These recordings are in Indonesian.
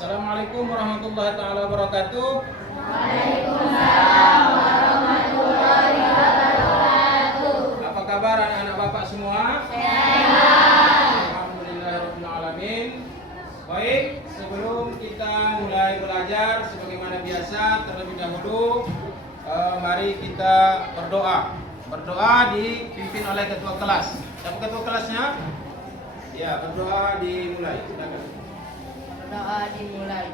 Assalamualaikum warahmatullahi taala wabarakatuh. Waalaikumsalam warahmatullahi wabarakatuh. Apa kabar anak-anak Bapak semua? Sehat. Alhamdulillahirabbil alamin. Baik, sebelum kita mulai belajar sebagaimana biasa, terlebih dahulu mari kita berdoa. Berdoa dipimpin oleh ketua kelas. Siapa ketua kelasnya? Ya, berdoa dimulai. Silakan. Doa dimulai.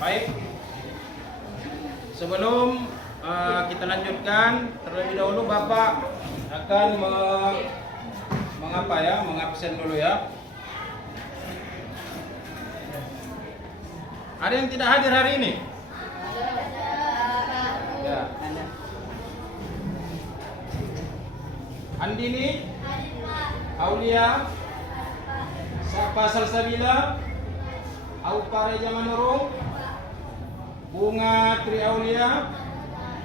Baik. Sebelum kita lanjutkan, terlebih dahulu Bapak akan mengabsen dulu ya. Ada yang tidak hadir hari ini? Ya. Andini, Aulia, Sapa Salsabila, Aupare Jamanurung, Bunga Tri Aulia,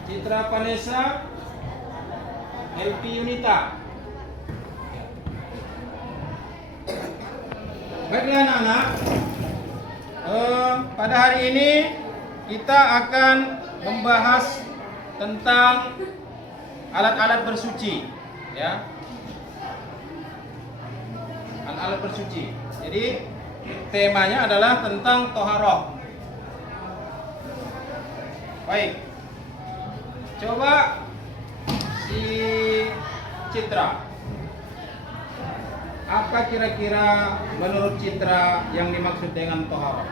Citra Vanessa, Elvi Yunita. Baiklah anak-anak, pada hari ini kita akan membahas tentang alat-alat bersuci, ya. Alat-alat bersuci. Jadi temanya adalah tentang toharoh. Baik. Coba si Citra. Apa kira-kira menurut Citra yang dimaksud dengan toharoh?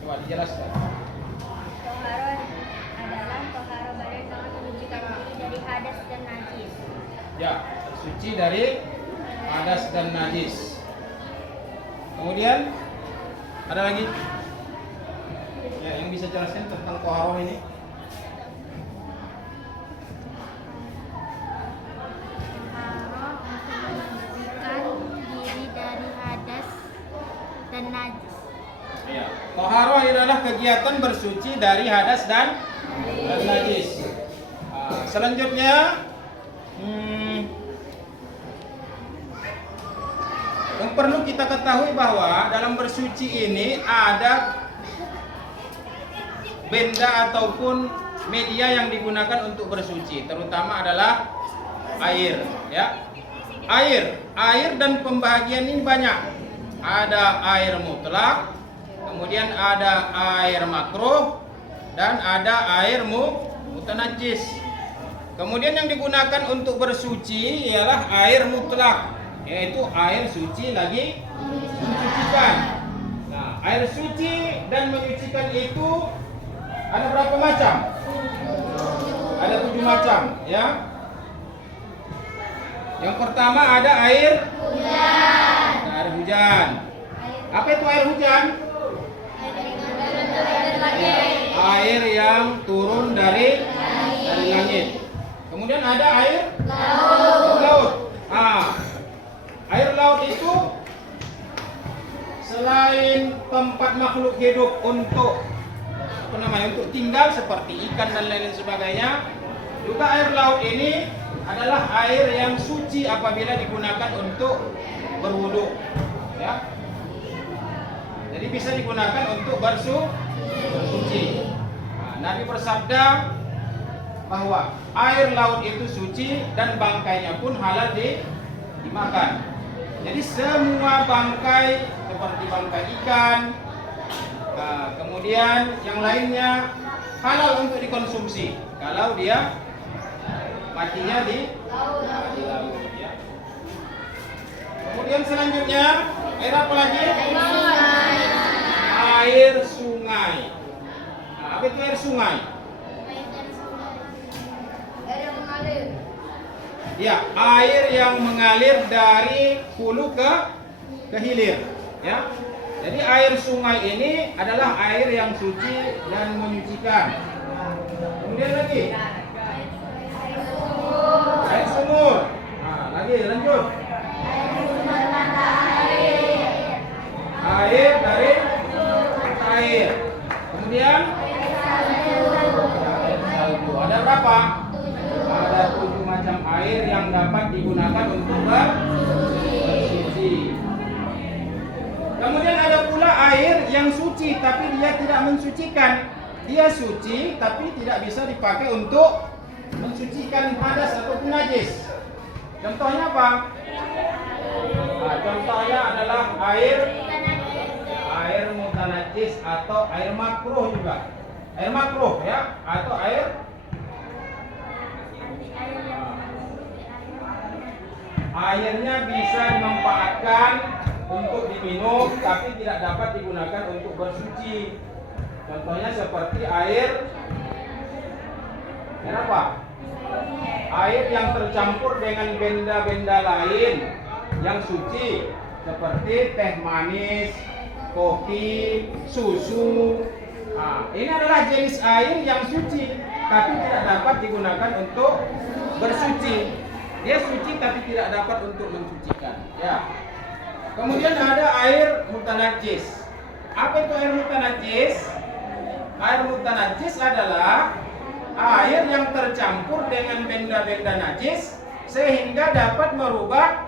Coba dijelaskan. Toharoh adalah toharoh badan dengan mensucikan diri dari hadas dan najis. Ya, bersuci dari hadas dan najis. Kemudian ada lagi? Ya, yang bisa jelaskan tentang toharoh ini? Toharoh mensucikan diri dari hadas dan najis. Ya, toharoh adalah kegiatan bersuci dari hadas dan najis. Selanjutnya, yang perlu kita ketahui bahwa dalam bersuci ini ada benda ataupun media yang digunakan untuk bersuci, terutama adalah air, ya. Air dan pembagian ini banyak. Ada air mutlak, kemudian ada air makruh, dan ada air mutanajis. Kemudian yang digunakan untuk bersuci ialah air mutlak, yaitu air suci lagi mensucikan. Nah, air suci dan menyucikan itu ada berapa macam? Ada 7 macam, ya. Yang pertama ada air hujan. Air hujan. Apa itu air hujan? Air yang turun dari langit. Kemudian ada air laut. Air laut itu selain tempat makhluk hidup untuk untuk tinggal seperti ikan dan lain sebagainya, juga air laut ini adalah air yang suci apabila digunakan untuk berwudu, ya. Jadi bisa digunakan untuk bersuci. Nabi bersabda bahwa air laut itu suci dan bangkainya pun halal dimakan. Jadi semua bangkai seperti bangkai ikan, kemudian yang lainnya halal untuk dikonsumsi kalau dia matinya di laut, ya. Kemudian selanjutnya air apa lagi? Air sungai. Apa itu air sungai? Air yang mengalir. Ya, air yang mengalir dari hulu ke hilir, ya. Jadi air sungai ini adalah air yang suci dan menyucikan. Kemudian lagi air sumur. Lagi lanjut. Air dari mata air. Kemudian air salju. Ada berapa? Ada 7 macam air yang dapat digunakan untuk bersuci. Kemudian ada pula air yang suci tapi dia tidak mensucikan. Dia suci tapi tidak bisa dipakai untuk mensucikan hadas ataupun najis. Contohnya apa? Contohnya adalah air mutanajis atau air makruh juga. Air makruh, ya, atau airnya bisa dimanfaatkan untuk diminum tapi tidak dapat digunakan untuk bersuci. Contohnya seperti air apa? Air yang tercampur dengan benda-benda lain yang suci seperti teh manis, kopi, susu. Ini adalah jenis air yang suci tapi tidak dapat digunakan untuk bersuci. Dia suci tapi tidak dapat untuk mensucikan, ya. Kemudian ada air mutanajis. Apa itu air mutanajis? Air mutanajis adalah air yang tercampur dengan benda-benda najis sehingga dapat merubah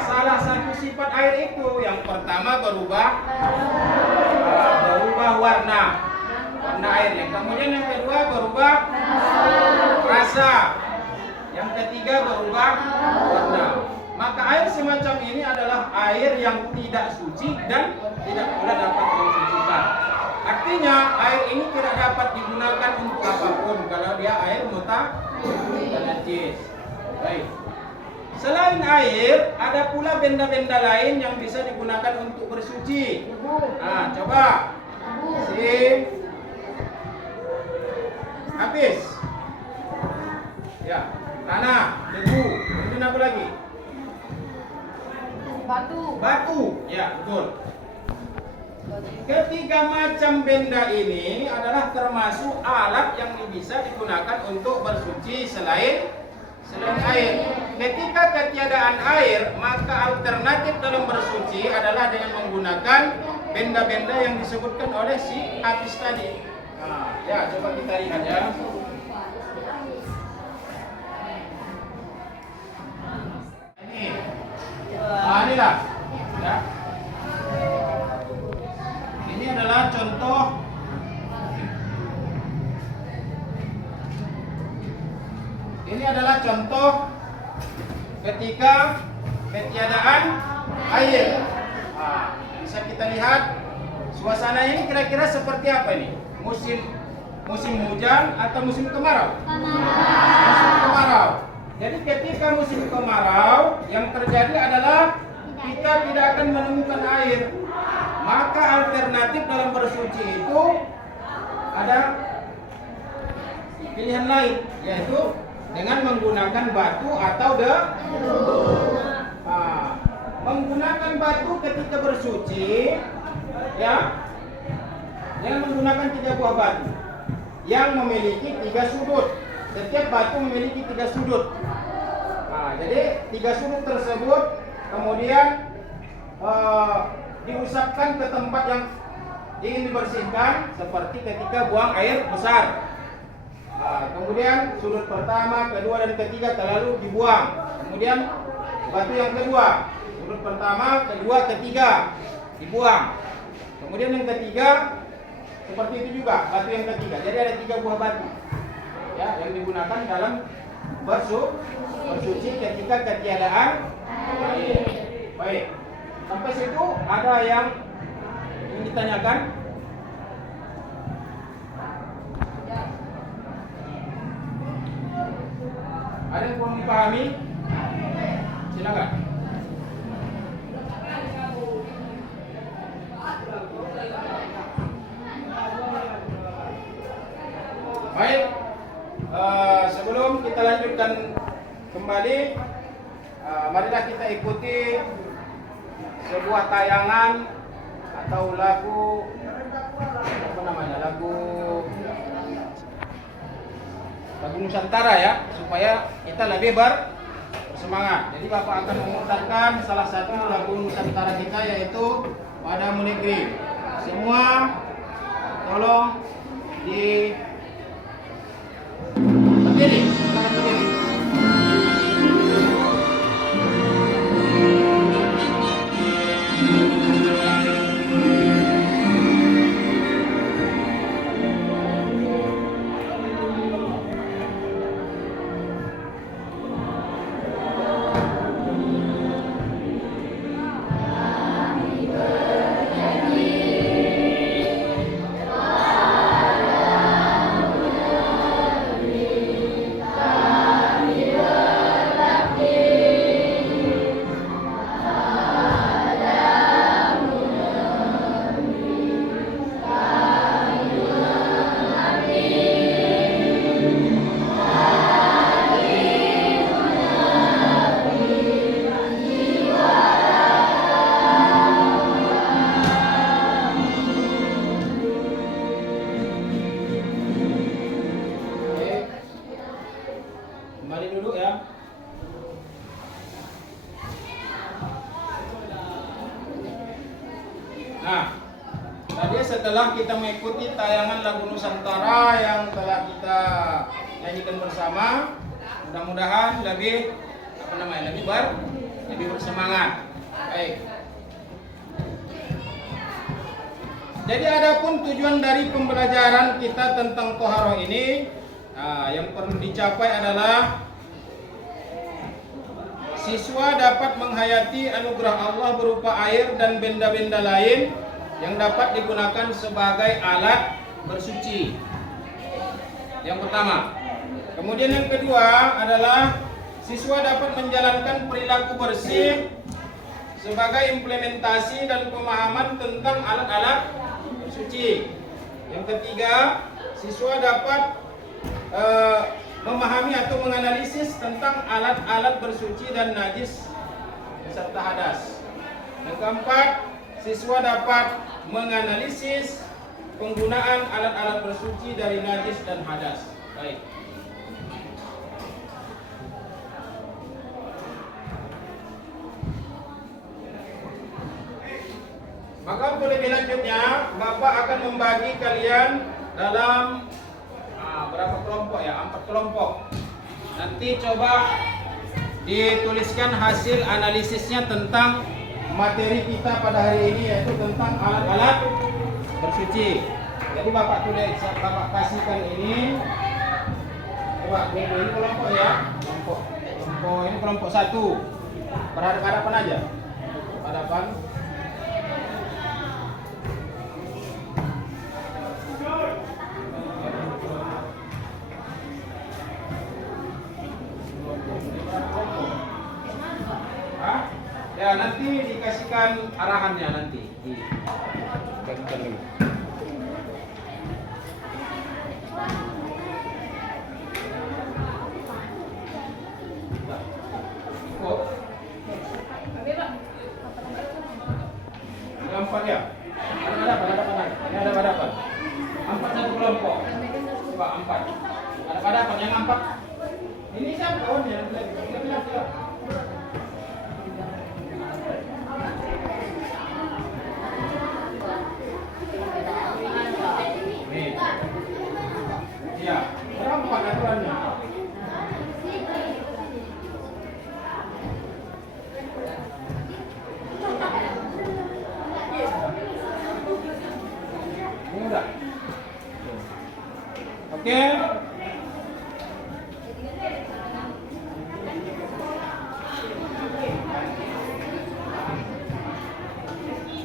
salah satu sifat air itu. Yang pertama berubah warna airnya. Kemudian yang kedua berubah rasa. Yang ketiga berubah warna. Maka air semacam ini adalah air yang tidak suci dan tidak pula dapat mensucikan. Artinya air ini tidak dapat digunakan untuk apapun kalau dia air mutanajis. Baik. Selain air, ada pula benda-benda lain yang bisa digunakan untuk bersuci. Coba. Habis. Ya, tanah, debu. Kemudian apa lagi? Batu. Ya, betul. Ketiga macam benda ini adalah termasuk alat yang bisa digunakan untuk bersuci selain air. Ketika ketiadaan air, maka alternatif dalam bersuci adalah dengan menggunakan benda-benda yang disebutkan oleh si hadis tadi. Ya, coba kita lihat ya. Inilah, ya. Ini adalah contoh ketika ketiadaan air. Bisa kita lihat suasana ini kira-kira seperti apa ini? Musim hujan atau musim kemarau? Musim kemarau. Jadi ketika musim kemarau yang terjadi adalah kita tidak akan menemukan air. Maka alternatif dalam bersuci itu ada pilihan lain, yaitu dengan menggunakan batu atau debu. Menggunakan batu ketika bersuci, ya, dengan menggunakan 3 buah batu yang memiliki 3 sudut. Setiap batu memiliki 3 sudut. Jadi 3 sudut tersebut kemudian diusapkan ke tempat yang ingin dibersihkan, seperti ketika buang air besar. Kemudian sudut pertama, kedua, dan ketiga terlalu dibuang. Kemudian batu yang kedua, sudut pertama, kedua, ketiga dibuang. Kemudian yang ketiga seperti itu juga, batu yang ketiga. Jadi ada 3 buah batu, ya, yang digunakan dalam bersuci ketika ketiadaan air. Baik, sampai situ ada yang ingin ditanyakan? Ada yang kurang dipahami? Silakan. Baik, sebelum kita lanjutkan kembali, marilah kita ikuti sebuah tayangan atau lagu, apa namanya, lagu Nusantara, ya, supaya kita lebih bersemangat. Jadi Bapak akan memutarkan salah satu lagu Nusantara kita, yaitu Padamu Negeri. Semua tolong di berdiri, silakan berdiri. Kembali dulu, ya. Nah, tadi setelah kita mengikuti tayangan lagu Nusantara yang telah kita nyanyikan bersama, mudah-mudahan lebih lebih bersemangat. Baik. Jadi adapun tujuan dari pembelajaran kita tentang toharoh ini, yang perlu dicapai adalah siswa dapat menghayati anugerah Allah berupa air dan benda-benda lain yang dapat digunakan sebagai alat bersuci. Yang pertama. Kemudian yang kedua adalah siswa dapat menjalankan perilaku bersih sebagai implementasi dan pemahaman tentang alat-alat bersuci. Yang ketiga, siswa dapat memahami atau menganalisis tentang alat-alat bersuci dan najis serta hadas. Yang keempat, siswa dapat menganalisis penggunaan alat-alat bersuci dari najis dan hadas. Baik. Maka untuk lebih lanjutnya, Bapak akan membagi kalian dalam berapa kelompok, ya? 4 kelompok. Nanti coba dituliskan hasil analisisnya tentang materi kita pada hari ini, yaitu tentang alat-alat bersuci. Jadi Bapak tulis, Bapak kasihkan ini. Coba ini kelompok, ya. Kelompok ini kelompok 1. Berhadapan aja. Hadapan. Ya, nanti dikasihkan arahannya nanti. Dikasihkan dulu. 4 ya. Ada apa? Ini ada apa? 4 satu kelompok. Coba 4. Ada apa yang 4? Ini siapa kawannya? Bilang. Nih. Iya, berapa aturannya? Ini udah. Oke.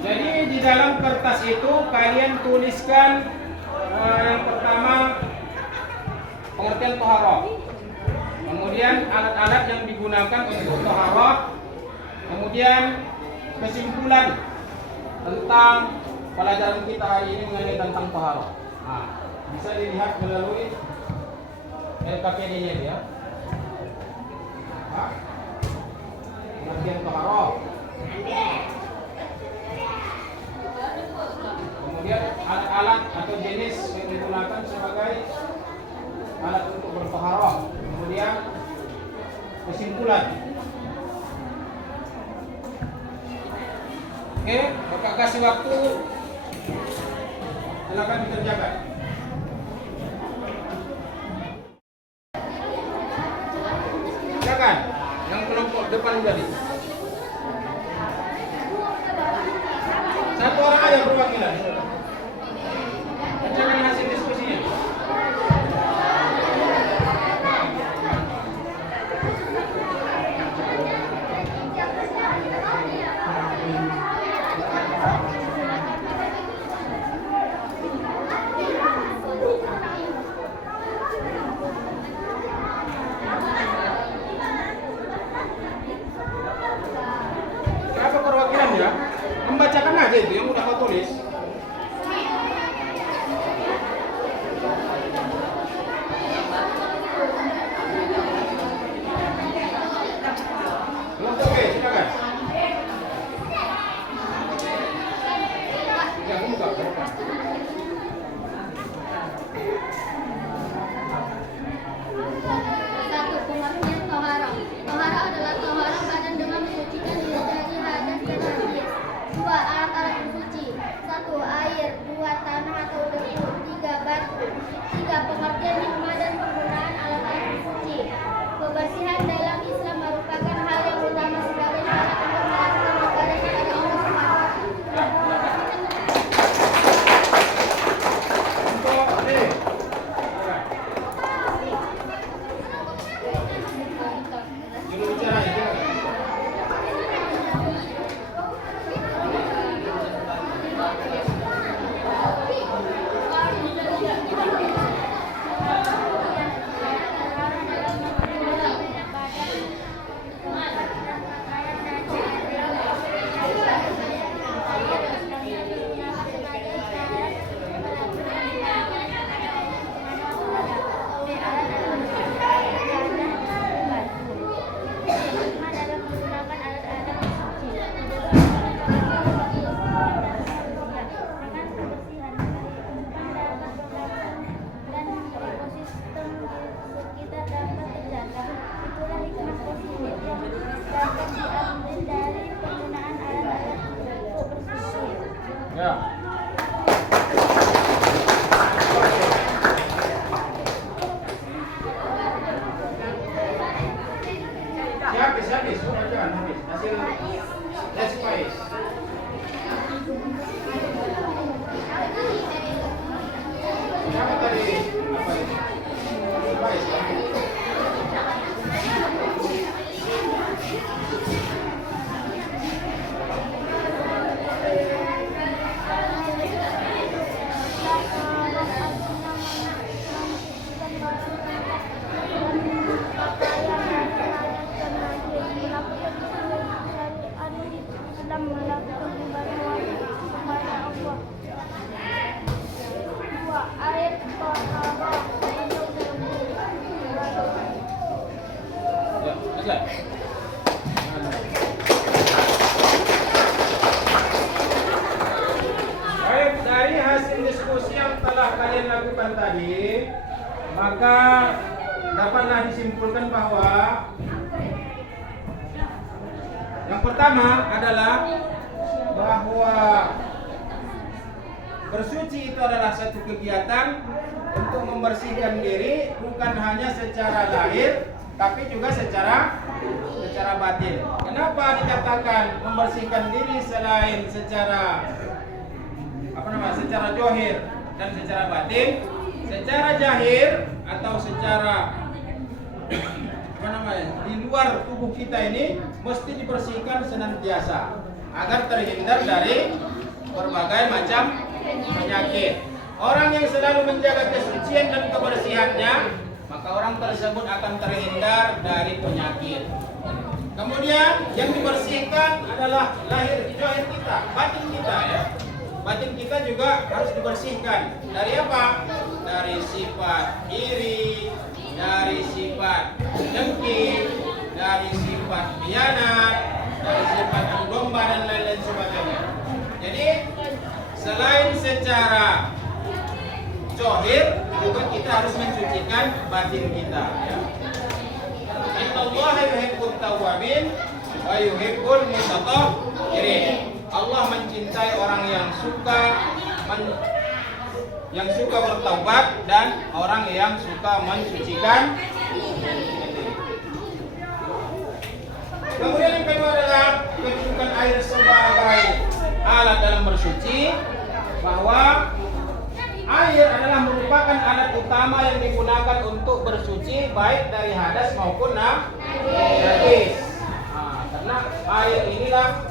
Jadi di dalam kertas itu kalian tuliskan yang pertama pengertian toharoh, kemudian alat-alat yang digunakan untuk toharoh, kemudian kesimpulan tentang pelajaran kita hari ini mengenai tentang toharoh. Nah, bisa dilihat melalui LKPD-nya ya. Nah, pengertian toharoh. Kemudian alat-alat atau jenis yang digunakan sebagai alat untuk bertoharoh. Kemudian kesimpulan. Oke, Bapak kasih waktu. Silakan dikerjakan. Silakan. Yang kelompok depan tadi. Satu orang aja perwakilan. Bacakan hasil diskusinya. Siapa perwakilannya? Membacakan aja itu yang udah kau tulis. Oke, silakan. Ya, aku buka. Satu, pengertian toharoh. Toharoh adalah toharoh badan dengan mensucikan diri dari hadas dan najis. Dua, alat-alat bersuci. Satu, air. Dua, tanah atau debu. Tiga, batu. Tiga, pengertian hikmah dan penggunaan alat-alat bersuci. Kebersihan dalam Islam merupakan hal yang utama sebagai syarat untuk melakukan ibadah kepada Allah Subhanahu wa Ta'ala. Untuk D. Juru bicara ya. Ya. Habis. Sudah jangan habis. Hasil Lespais. Siapa tadi? Apa ini? Lespais. kalian lakukan tadi, maka dapatlah disimpulkan bahwa yang pertama adalah bahwa bersuci itu adalah satu kegiatan untuk membersihkan diri, bukan hanya secara lahir tapi juga secara batin. Kenapa dikatakan membersihkan diri selain secara secara zahir dan secara batin? Secara zahir atau secara di luar tubuh kita ini mesti dibersihkan senantiasa agar terhindar dari berbagai macam penyakit. Orang yang selalu menjaga kesucian dan kebersihannya, maka orang tersebut akan terhindar dari penyakit. Kemudian yang dibersihkan adalah lahir zahir kita, batin kita ya. Batin kita juga harus dibersihkan. Dari apa? Dari sifat iri, dari sifat dengki, dari sifat khianat, dari sifat domba dan lain-lain sebagainya. Jadi selain secara zahir juga kita harus mensucikan batin kita ya. Innallaha yuhibbut tawwabin wa yuhibbul mutatahhirin. Allah mencintai orang yang suka bertaubat dan orang yang suka mensucikan. Kemudian yang kedua adalah kedudukan air sebagai alat dalam bersuci, bahwa air adalah merupakan alat utama yang digunakan untuk bersuci baik dari hadas maupun najis. Karena air inilah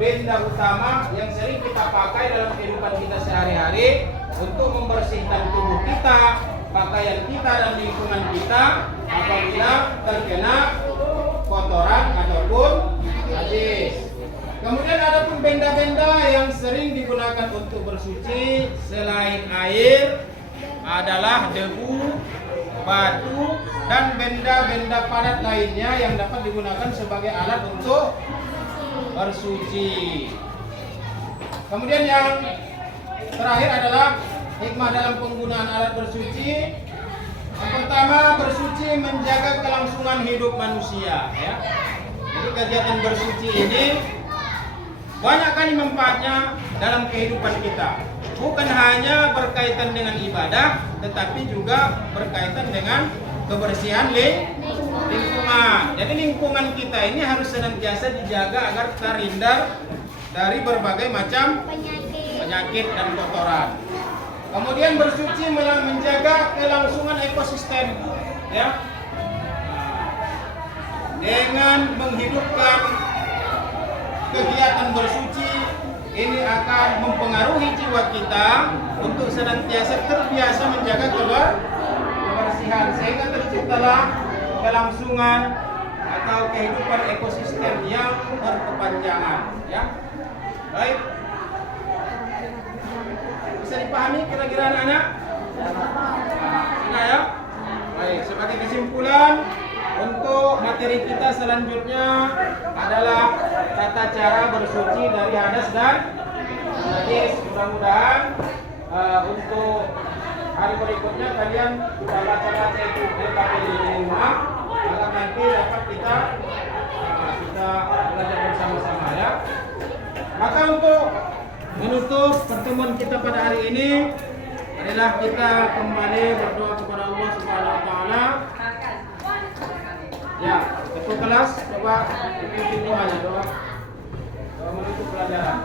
benda utama yang sering kita pakai dalam kehidupan kita sehari-hari untuk membersihkan tubuh kita, pakaian kita dan lingkungan kita apabila terkena kotoran ataupun najis. Kemudian ada pun benda-benda yang sering digunakan untuk bersuci selain air adalah debu, batu, dan benda-benda padat lainnya yang dapat digunakan sebagai alat untuk bersuci. Kemudian yang terakhir adalah hikmah dalam penggunaan alat bersuci. Yang pertama, bersuci menjaga kelangsungan hidup manusia ya. Jadi kegiatan bersuci ini banyak kali manfaatnya dalam kehidupan kita. Bukan hanya berkaitan dengan ibadah, tetapi juga berkaitan dengan kebersihan lingkungan. Jadi lingkungan kita ini harus senantiasa dijaga agar terhindar dari berbagai macam penyakit dan kotoran. Kemudian bersuci menjaga kelangsungan ekosistem ya. Dengan menghidupkan kegiatan bersuci ini akan mempengaruhi jiwa kita untuk senantiasa terbiasa menjaga kebersihan, sehingga terciptalah kelangsungan atau kehidupan ekosistem yang berkepanjangan ya. Baik, bisa dipahami kira-kira anak-anak? Nah, ya. Baik, sebagai kesimpulan untuk materi kita selanjutnya adalah tata cara bersuci dari hadas dan najis. Mudah-mudahan untuk hari berikutnya kalian sudah baca-baca itu di rumah agar nanti dapat kita belajar bersama-sama ya. Maka untuk menutup pertemuan kita pada hari ini adalah kita kembali berdoa kepada Allah Subhanahu wa taala. Ya, ketua kelas coba pimpin doanya, doa menutup pelajaran.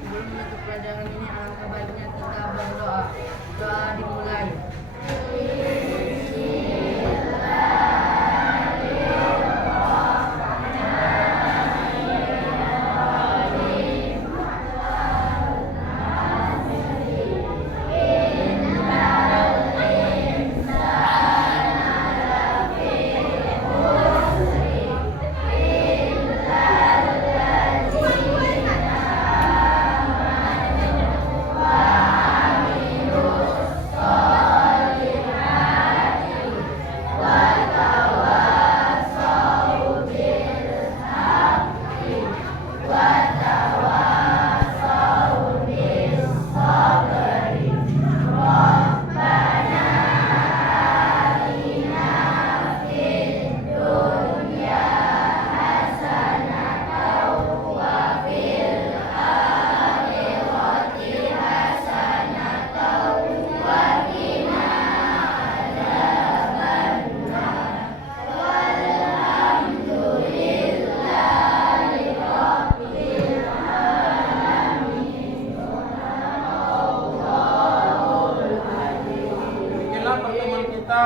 Sebelum menutup pelajaran ini, alangkah baiknya kita berdoa. Doa dimulai.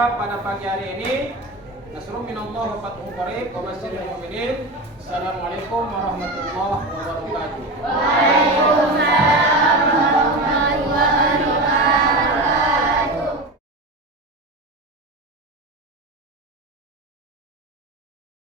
saja pada pagi hari ini. Nasrun minallah wa fathun qarib wa basyiril mu'minin. Assalamualaikum warahmatullahi wabarakatuh. Waalaikumsalam.